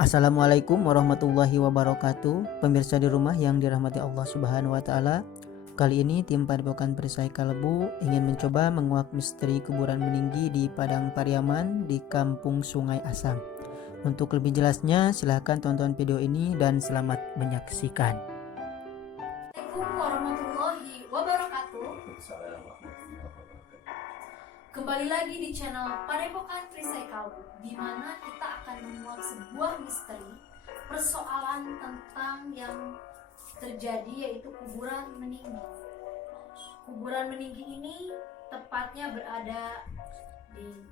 Assalamualaikum warahmatullahi wabarakatuh. Pemirsa di rumah yang dirahmati Allah Subhanahu wa taala. Kali ini tim Padepokan Perisai Kalebu ingin mencoba menguak misteri kuburan meninggi di Padang Pariaman di Kampung Sungai Asam. Untuk lebih jelasnya silahkan tonton video ini dan selamat menyaksikan. Assalamualaikum warahmatullahi wabarakatuh. Kembali lagi di channel Padepokan Perisai Kalebu, di mana kita akan menguak sebuah misteri persoalan tentang yang terjadi, yaitu kuburan meninggi. Kuburan meninggi ini tepatnya berada di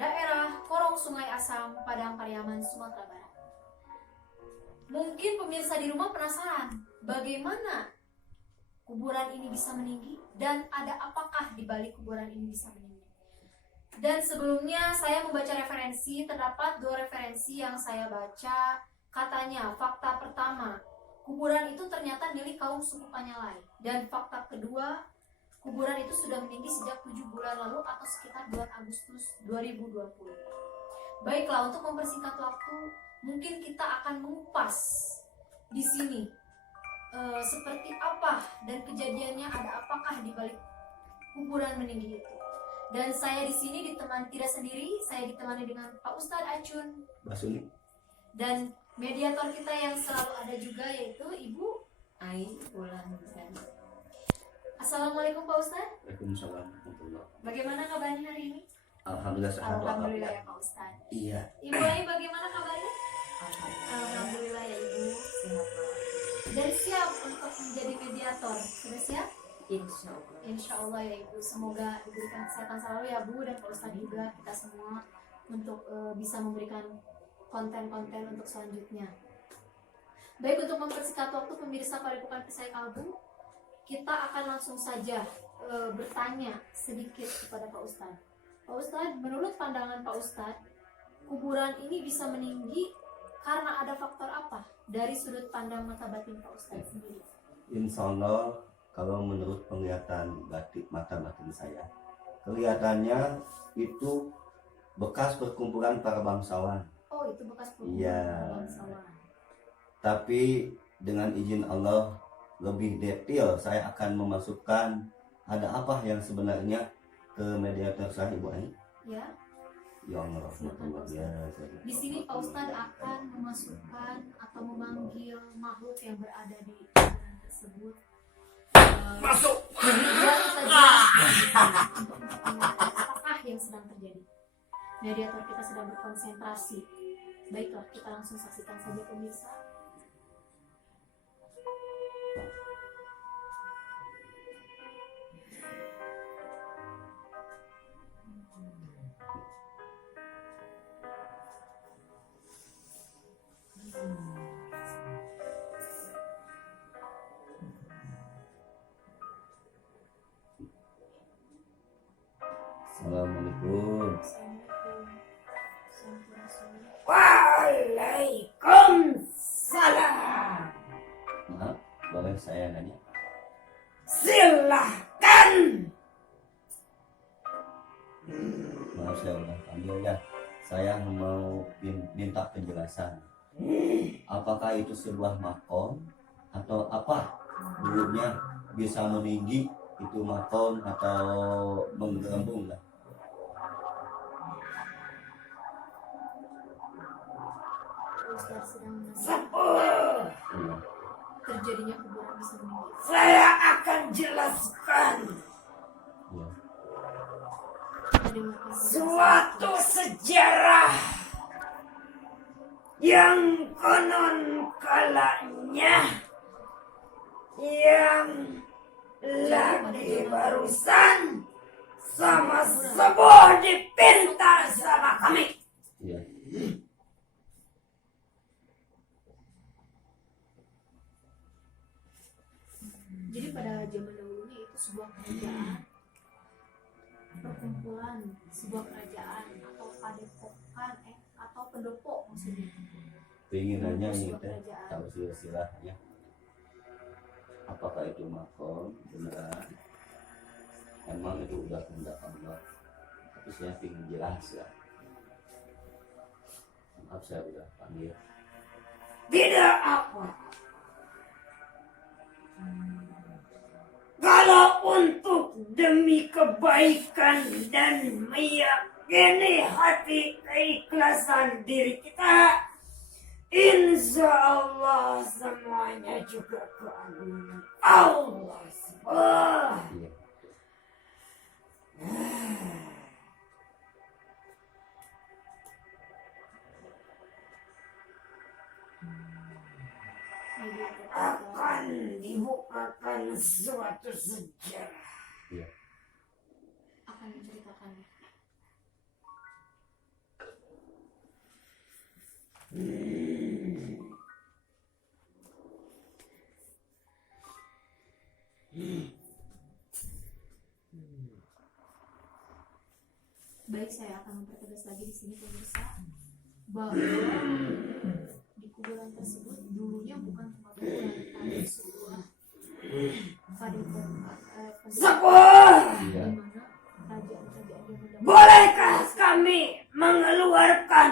daerah Korong Sungai Asam, Padang Pariaman, Sumatera Barat. Mungkin pemirsa di rumah penasaran bagaimana kuburan ini bisa meninggi dan ada apakah di balik kuburan ini bisa meninggi. Dan sebelumnya saya membaca referensi, terdapat 2 referensi yang saya baca. Katanya, fakta pertama, kuburan itu ternyata milik kaum suku Panyalai. Dan fakta kedua, kuburan itu sudah meninggi sejak 7 bulan lalu atau sekitar bulan Agustus 2020. Baiklah, untuk mempersingkat waktu, mungkin kita akan mengupas di sini seperti apa dan kejadiannya, ada apakah di balik kuburan meninggi itu. Dan saya di sini ditemani tidak sendiri, saya ditemani dengan Pak Ustadz Acun Basuni dan mediator kita yang selalu ada juga, yaitu Ibu Ai Bulan. Assalamualaikum Pak Ustadz. Waalaikumsalam warahmatullahi. Bagaimana kabarnya hari ini? Alhamdulillah sehat Alhamdulillah walafiat. ya Pak Ustadz. Iya. Ibu Ai bagaimana kabarnya? Alhamdulillah ya Ibu. Dan siap untuk menjadi mediator. Sudah siap? Insya Allah ya Ibu. Semoga diberikan kesehatan selalu ya Bu dan Pak Ustadz juga, kita semua untuk bisa memberikan konten-konten untuk selanjutnya. Baik, untuk mempersingkat waktu pemirsa Padepokan Perisai Kalebu, kita akan langsung saja bertanya sedikit kepada Pak Ustadz. Pak Ustadz, menurut pandangan Pak Ustadz, kuburan ini bisa meninggi karena ada faktor apa dari sudut pandang mata batin Pak Ustadz sendiri? Insya Allah, kalau menurut penglihatan mata batin saya, kelihatannya itu bekas perkumpulan para bangsawan. Oh, itu bekas perkumpulan Iya. para bangsawan. Tapi dengan izin Allah lebih detail saya akan memasukkan ada apa yang sebenarnya ke mediator saya, Ibu Ai. Ya. Ya Allah, Di sini Pak Ustadz akan memasukkan atau memanggil makhluk yang berada di kuburan tersebut. Masuk. Apakah yang sedang terjadi? Mediator kita sedang berkonsentrasi. Baiklah, kita langsung saksikan saja pemirsa. Assalamualaikum. Waalaikumsalam. Maaf, boleh saya nanya? Silahkan. Maaf, saya udah panggil ya. Saya mau minta penjelasan. Apakah itu sebuah makom atau apa dulunya bisa meninggi itu makom atau menggelembung lah? Ustadz sedang menanyakan Sepuh, Iya. terjadinya kuburan bisa meninggi. saya akan jelaskan Iya. Mendengarkan suatu sejarah yang konon kalanya yang lagi barusan sama sebuah dipinta sama kami. Iya. Jadi pada zaman dahulunya itu sebuah kerajaan, perkumpulan sebuah kerajaan atau padepokan atau pendopo maksudnya. Pengen nanya nih Sebuah teh, kerajaan. tahu silsilahnya. Apakah itu makom beneran? Emang itu udah kehendak Allah? Tapi saya ingin jelas ya. Maaf saya udah panggil. tidak apa. Kalau untuk demi kebaikan dan meyakini hati keikhlasan diri kita, insya Allah semuanya juga keagungan Allah subhanahu. Akan dibukakan suatu sejarah. Akan menceritakan. Baik, saya akan mempertegas lagi di sini pemirsa bahwa di kuburan tersebut dulunya bukan tempat kuburan, tapi sebuah padepokan Sepuh, di mana kerajaan-kerajaan yang mendapat bolehkah kami mengeluarkan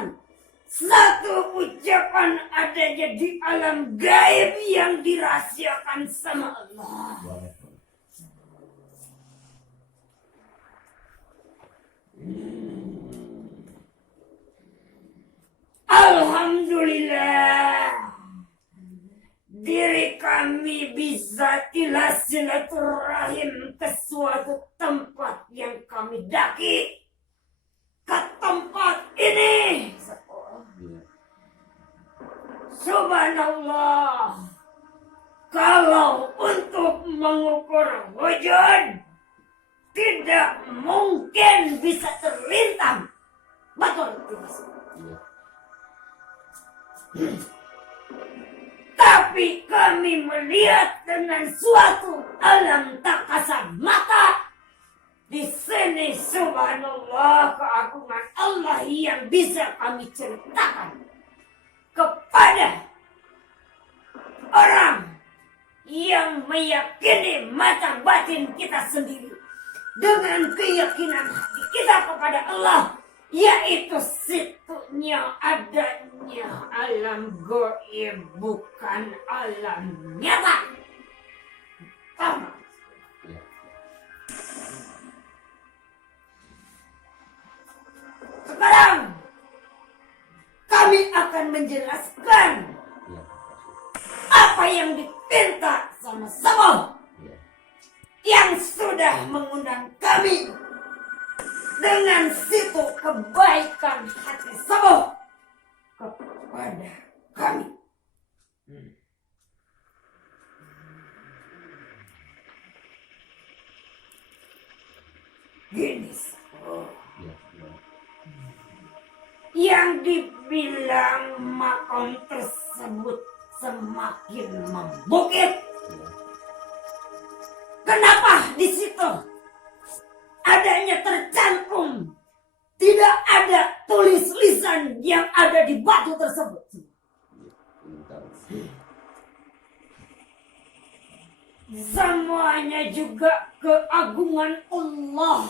satu ucapan adanya di alam gaib yang dirahasiakan sama Allah? Boleh. Alhamdulillah, diri kami bisa silaturahim ke suatu tempat yang kami daki. Ke tempat ini, subhanallah, kalau untuk mengukur wujud tidak mungkin bisa terlintang. Betul, tapi kami melihat dengan suatu alam tak kasat mata. Di sini subhanallah keagungan Allah yang bisa kami ceritakan kepada orang yang meyakini mata batin kita sendiri dengan keyakinan hati kita kepada Allah, yaitu situnya adanya alam gaib bukan alam nyata. Paham? Sekarang kami akan menjelaskan apa yang dipinta sama Sepuh yang sudah mengundang kami dengan situ kebaikan hati Sepuh kepada kami. Gini Sepuh, yang dibilang makom tersebut semakin membukit. Kenapa di situ adanya tercantum tidak ada tulis lisan yang ada di batu tersebut? Semuanya juga keagungan Allah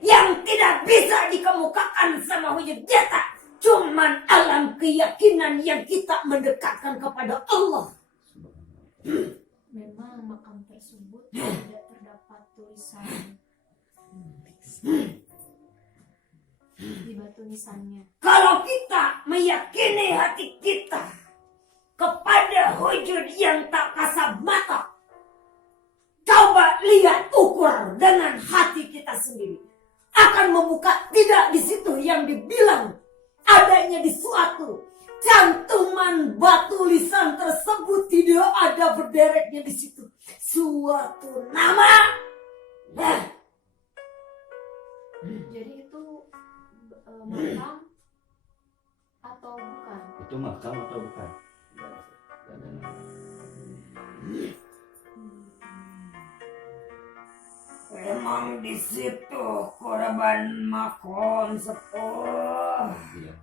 yang tidak bisa dikemukakan sama wujud nyata. Cuman alam keyakinan yang kita mendekatkan kepada Allah. memang makam tersebut tidak terdapat tulisan di batu nisannya. Kalau kita meyakini hati kita kepada wujud yang tak kasat mata, coba lihat ukur dengan hati kita sendiri, akan membuka tidak di situ yang dibilang adanya di suatu cantuman batu lisan tersebut tidak ada berdereknya di situ suatu nama. Nah, Jadi itu makam atau bukan? Itu makam atau bukan? memang di situ korban makom Sepuh. Iya.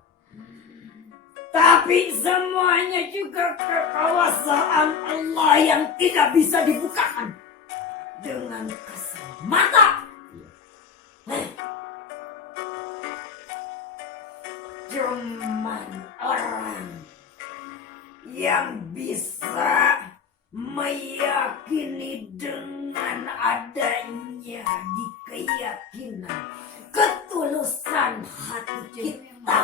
Tapi semuanya juga kekuasaan Allah yang tidak bisa dibukakan dengan kasat mata. Cuman orang yang bisa meyakini dengan adanya di keyakinan ketulusan hati kita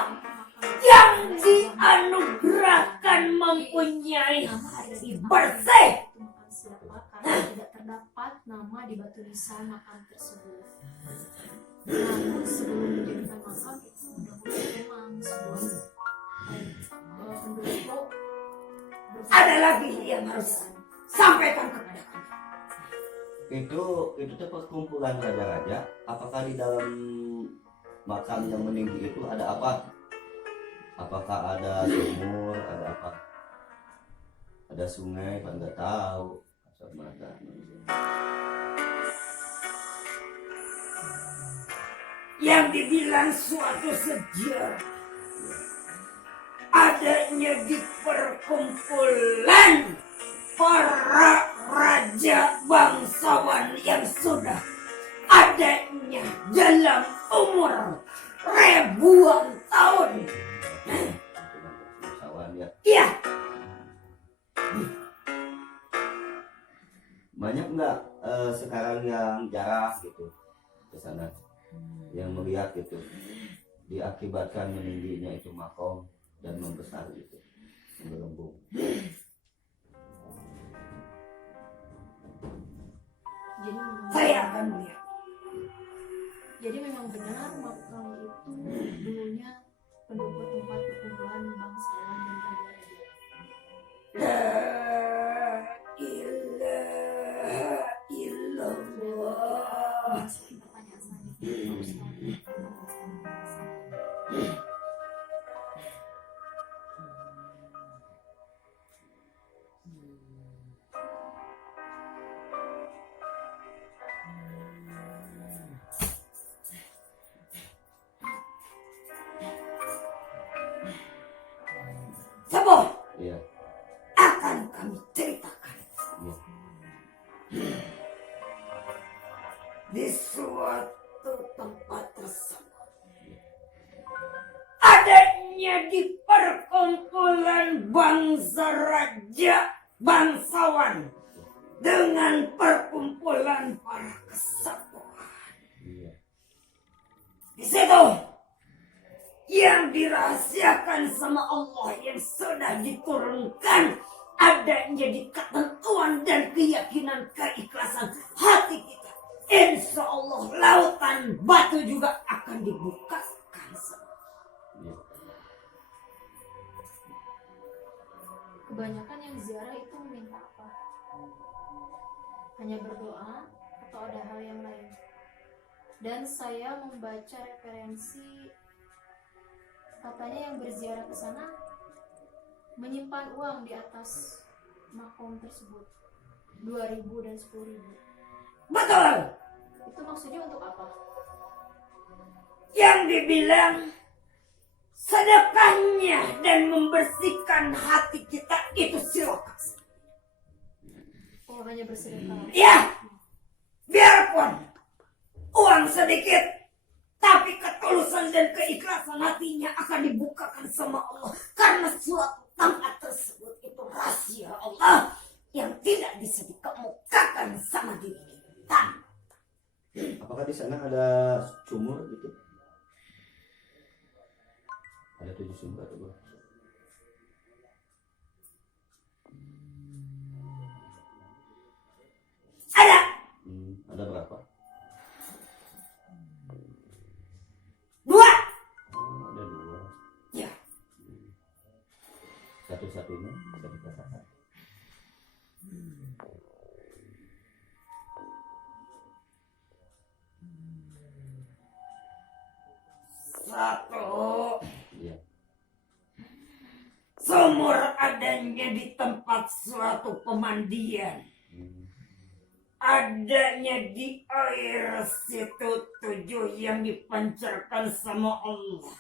yang dianugerahkan mempunyai hati bersih. Makan siapa karena tidak terdapat nama di batu nisan makam tersebut. Namun sebelum menjadikan makam itu dahulu memang sebuah penduduk Ada lagi yang harus sampaikan kepada kami. Itu tuh perkumpulan raja-raja. Apakah di dalam makam yang meninggi itu ada apa? Apakah ada sumur, ada apa? Ada sungai, kan nggak tahu. Asal mata. Yang dibilang suatu sejarah adanya di perkumpulan para raja bangsawan yang sudah adanya dalam umur ribuan tahun. Bangsawan ya. Iya, Banyak nggak sekarang yang jarah gitu ke sana, yang melihat gitu, diakibatkan meningginya itu makom dan membesar gitu, menggelembung. Jadi memang, saya akan melihat. jadi memang benar makam itu dulunya penduduk tempat perkumpulan bangsawan dan raja-raja. La ilaha illallah. Masukin pertanyaan selanjutnya, Pak Ustaz. Sebuah Iya, akan kami ceritakan iya. di suatu tempat tersebut. Adanya di perkumpulan bangsa raja bangsawan dengan perkumpulan para kesatuan. Iya. Di situ yang dirahasiakan sama Allah yang sudah diturunkan adanya di ketentuan dan keyakinan keikhlasan hati kita. Insya Allah lautan batu juga akan dibukakan semua. Iya. Kebanyakan yang ziarah itu meminta apa? Hanya berdoa atau ada hal yang lain? Dan saya membaca referensi katanya yang berziarah ke sana menyimpan uang di atas makom tersebut 2.000 dan 10.000. Betul. Itu maksudnya untuk apa? Yang dibilang sedekahnya dan membersihkan hati kita itu silakan. Oh, hanya bersedekah. Ya, biarpun uang sedikit, tapi ketulusan dan keikhlasan hatinya akan dibukakan sama Allah. Karena suatu tempat tersebut itu rahasia Allah yang tidak bisa dikemukakan sama diri kita. Apakah di sana ada sumur gitu? Ada 7 sumur atau berapa? Ada Ada berapa? 2. Oh, ada 2. Ya, Satu-satunya bisa dikatakan. satu. Iya. Sumur adanya di tempat suatu pemandian. Adanya di air situ 7 yang dipancarkan sama Allah.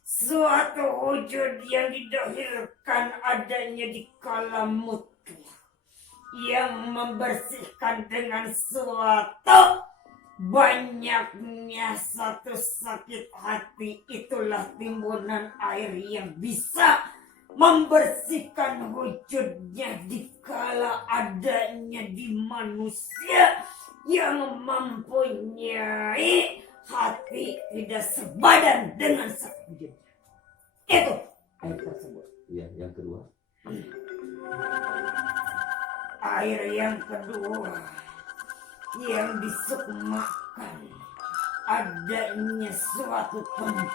Suatu wujud yang didahirkan adanya di kalam mutlak yang membersihkan dengan suatu banyaknya satu sakit hati. Itulah timbunan air yang bisa membersihkan wujudnya dikala adanya di manusia yang mempunyai hati tidak sebadan dengan wujudnya. Itu ayat tersebut. Ya, yang kedua. Air yang kedua yang disukmakan adanya suatu tempat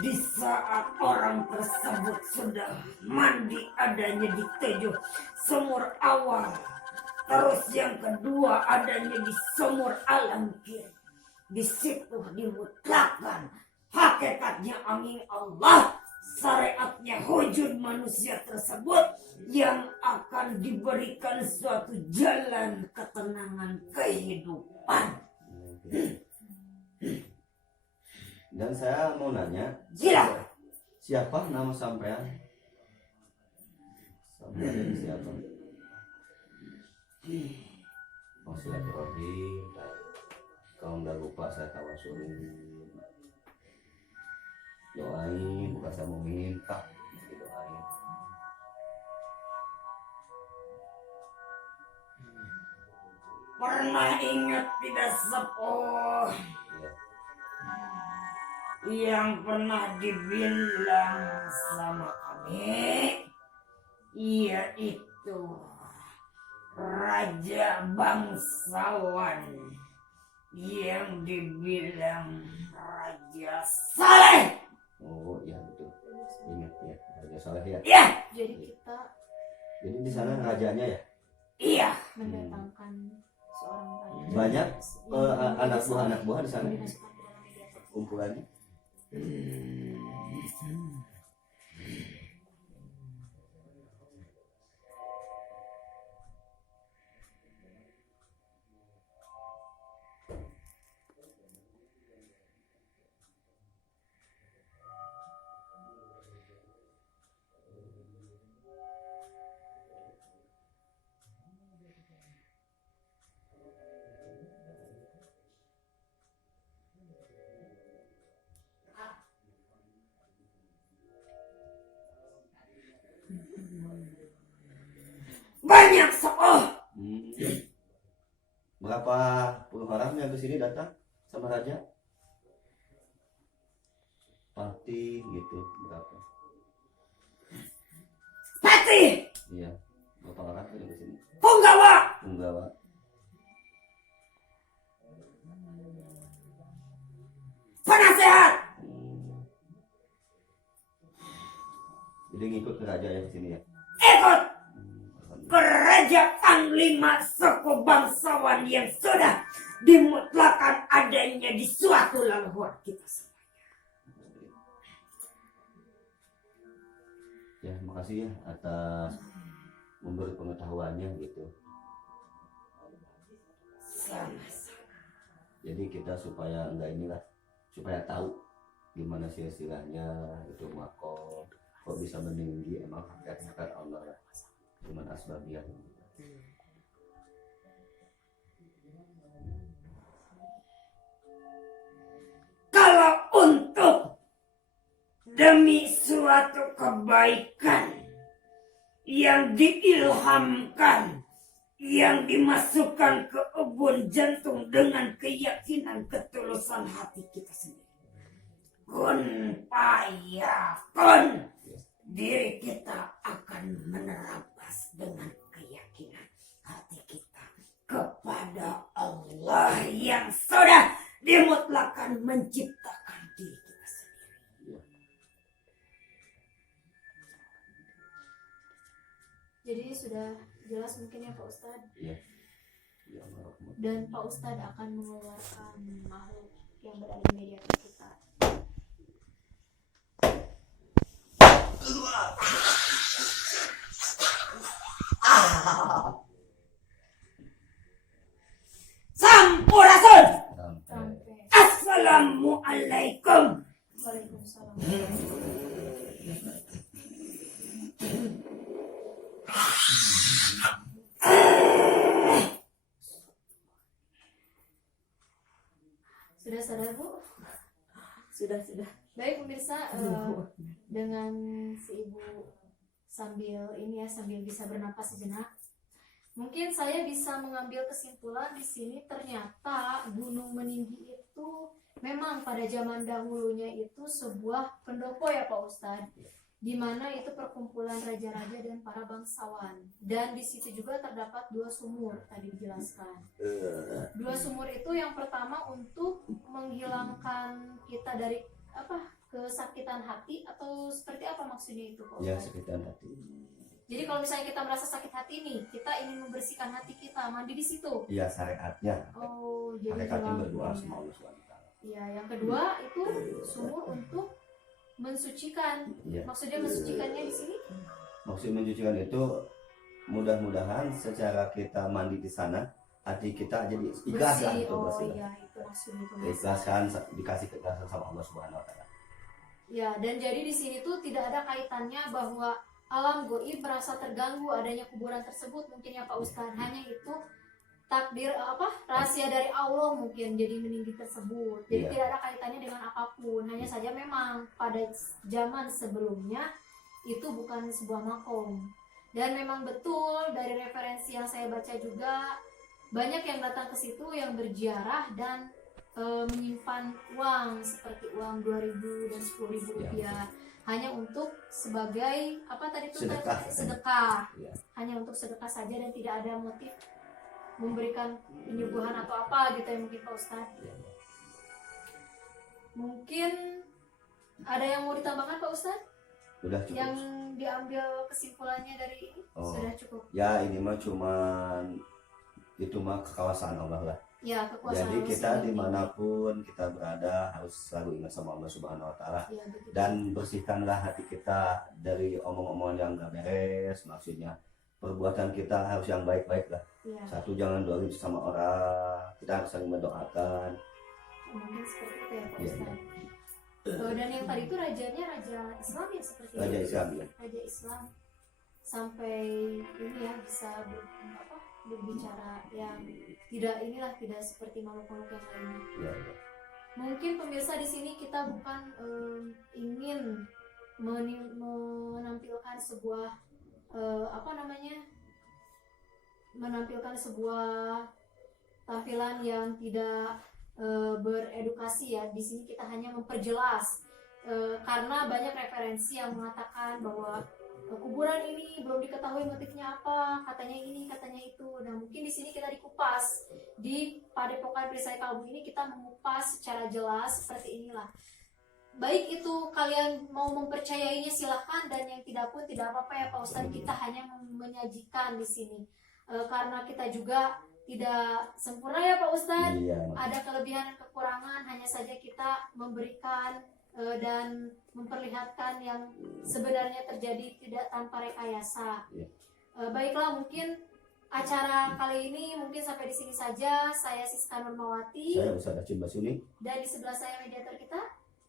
di saat orang tersebut sudah mandi adanya di tujuh sumur awal. Terus yang kedua adanya di sumur alam kiri. Di situ dimutlakan hakikatnya angin Allah, syariatnya wujud manusia tersebut yang akan diberikan suatu jalan ketenangan kehidupan. Dan saya mau nanya, Silakan. siapa nama sampean? Sampean ini siapa? Oh, silaturahim. Kalau nggak lupa saya tawasulin. Doain, bukan saya mau minta, doain. Pernah ingat tidak sepuh yang pernah dibilang sama kami, yaitu raja bangsawan yang dibilang Raja Saleh. Oh iya betul, ingat ya, Raja Saleh ya. Iya. Jadi kita Jadi di sana rajanya ya. Iya. mendatangkan seorang raja. Banyak Yang anak buah di sana dimasukkan ke dalam media politik. kumpulannya. Banyak sepuh. Berapa puluh orang yang ke sini datang sama raja? Pati gitu berapa? Pati. Iya, berapa orang yang ke sini? Punggawa. Punggawa. Penasehat. Jadi ngikut ke raja yang ke sini ya. Ikut kerajaan 5 suku bangsawan yang sudah dimutlakan adanya di suatu leluhur kita semuanya. Ya, makasih ya atas memberi pengetahuannya gitu. Sama-sama. Jadi kita supaya enggak inilah, supaya tahu gimana sih istilahnya itu makom, kok bisa meninggi, emang hakikat Allah ya, cuman asbabnya. Kalau untuk demi suatu kebaikan yang diilhamkan, yang dimasukkan ke ubun jantung dengan keyakinan ketulusan hati kita sendiri, kun payakun, diri kita akan menerabas dengan keyakinan hati kita kepada Allah yang sudah dimutlakan menciptakan diri kita sendiri. Jadi sudah jelas mungkin ya Pak Ustadz. Iya. Ya, Allah. Dan Pak Ustadz akan mengeluarkan makhluk yang berada di media kita. Sampurasun. Sampai Assalamualaikum. Waalaikumsalam. Sudah sadar Bu? Sudah. Baik pemirsa, dengan si ibu sambil ini ya, sambil bisa bernapas sejenak. Mungkin saya bisa mengambil kesimpulan di sini, ternyata Gunung Meninggi itu memang pada zaman dahulunya itu sebuah pendopo ya Pak Ustadz, di mana itu perkumpulan raja-raja dan para bangsawan. Dan di situ juga terdapat 2 sumur tadi dijelaskan. 2 sumur itu yang pertama untuk menghilangkan kita dari kesakitan hati, atau seperti apa maksudnya itu Pak Ya, Ustadz? sekitar hati. Jadi kalau misalnya kita merasa sakit hati nih, kita ingin membersihkan hati kita, mandi di situ. Iya, syariatnya. Oh, jadi Hakikatnya hilang. berdoa sama Allah SWT. Iya, yang kedua itu sumur untuk mensucikan. Iya. Maksudnya mensucikannya di sini? Maksud mencucikan itu mudah-mudahan secara kita mandi di sana, hati kita jadi ikhlas lah, Bersih. itu Oh bersih. iya, itu maksudnya pemirsa. Keikhlasan, dikasih keikhlasan sama Allah Subhanahu Wa Taala. Ya, dan jadi di sini tuh tidak ada kaitannya bahwa alam goib merasa terganggu adanya kuburan tersebut, mungkin ya Pak Ustadz. Hanya itu takdir rahasia dari Allah mungkin jadi meninggi tersebut. Jadi Iya. tidak ada kaitannya dengan apapun. Hanya saja memang pada zaman sebelumnya itu bukan sebuah makom. Dan memang betul dari referensi yang saya baca juga, banyak yang datang ke situ yang berziarah dan menyimpan uang seperti uang 2.000 dan 10.000 rupiah, hanya untuk sebagai apa tadi itu Sedekah. sedekah. Iya. Hanya untuk sedekah saja dan tidak ada motif memberikan penyembuhan atau apa gitu ya mungkin Pak Ustadz. Iya. Mungkin ada yang mau ditambahkan Pak Ustadz? Sudah cukup. Yang diambil kesimpulannya dari ini Oh. sudah cukup. Ya, ini mah cuman itu mah kekuasaan Allah lah. Ya, kekuasaan Jadi Allah kita sendiri. dimanapun kita berada harus selalu ingat sama Allah Subhanahu Wa Taala. Ya, begitu. Dan bersihkanlah hati kita dari omong-omongan yang gak beres. Maksudnya perbuatan kita harus yang baik-baik lah. Ya, Satu, jangan dolim sama orang, kita harus saling mendoakan. mungkin seperti itu ya Pak Iya, Ustadz. Dan yang tadi itu rajanya raja Islam ya seperti Raja itu? Islam ya. Raja Islam sampai ini ya bisa berbicara yang tidak seperti makhluk-makhluk yang lainnya. Ya, ya. Mungkin pemirsa di sini kita bukan ingin menampilkan sebuah menampilkan sebuah tampilan yang tidak beredukasi ya. Di sini kita hanya memperjelas karena banyak referensi yang mengatakan bahwa kuburan ini belum diketahui motifnya apa, katanya ini, katanya itu. Nah, mungkin di sini kita dikupas. Di Padepokan Perisai Kalbu ini kita mengupas secara jelas seperti inilah. Baik itu kalian mau mempercayainya silahkan, dan yang tidak pun tidak apa-apa ya Pak Ustadz. Kita hanya menyajikan di sini. Karena kita juga tidak sempurna ya Pak Ustadz. Iya. Ada kelebihan dan kekurangan, hanya saja kita memberikan dan memperlihatkan yang sebenarnya terjadi tidak tanpa rekayasa. Iya. Baiklah, mungkin acara kali ini mungkin sampai di sini saja. Saya Siska Nurmawati Saya Ustaz Acin Basuni. dan di sebelah saya mediator kita.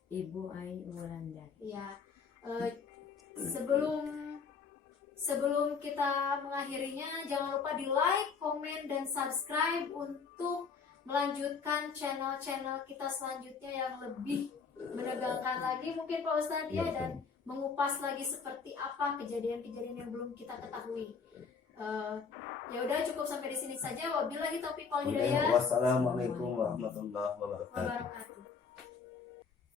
Ibu Ai Wulandari. Ya, sebelum kita mengakhirinya, jangan lupa di like, komen, dan subscribe untuk melanjutkan channel-channel kita selanjutnya yang lebih menegangkan lagi mungkin Pak Ustadz ya, dan mengupas lagi seperti apa kejadian-kejadian yang belum kita ketahui. Ya udah, cukup sampai di sini saja. Wabillahi taufiq wal hidayah. Wassalamualaikum warahmatullahi wabarakatuh. Wabarakatuh.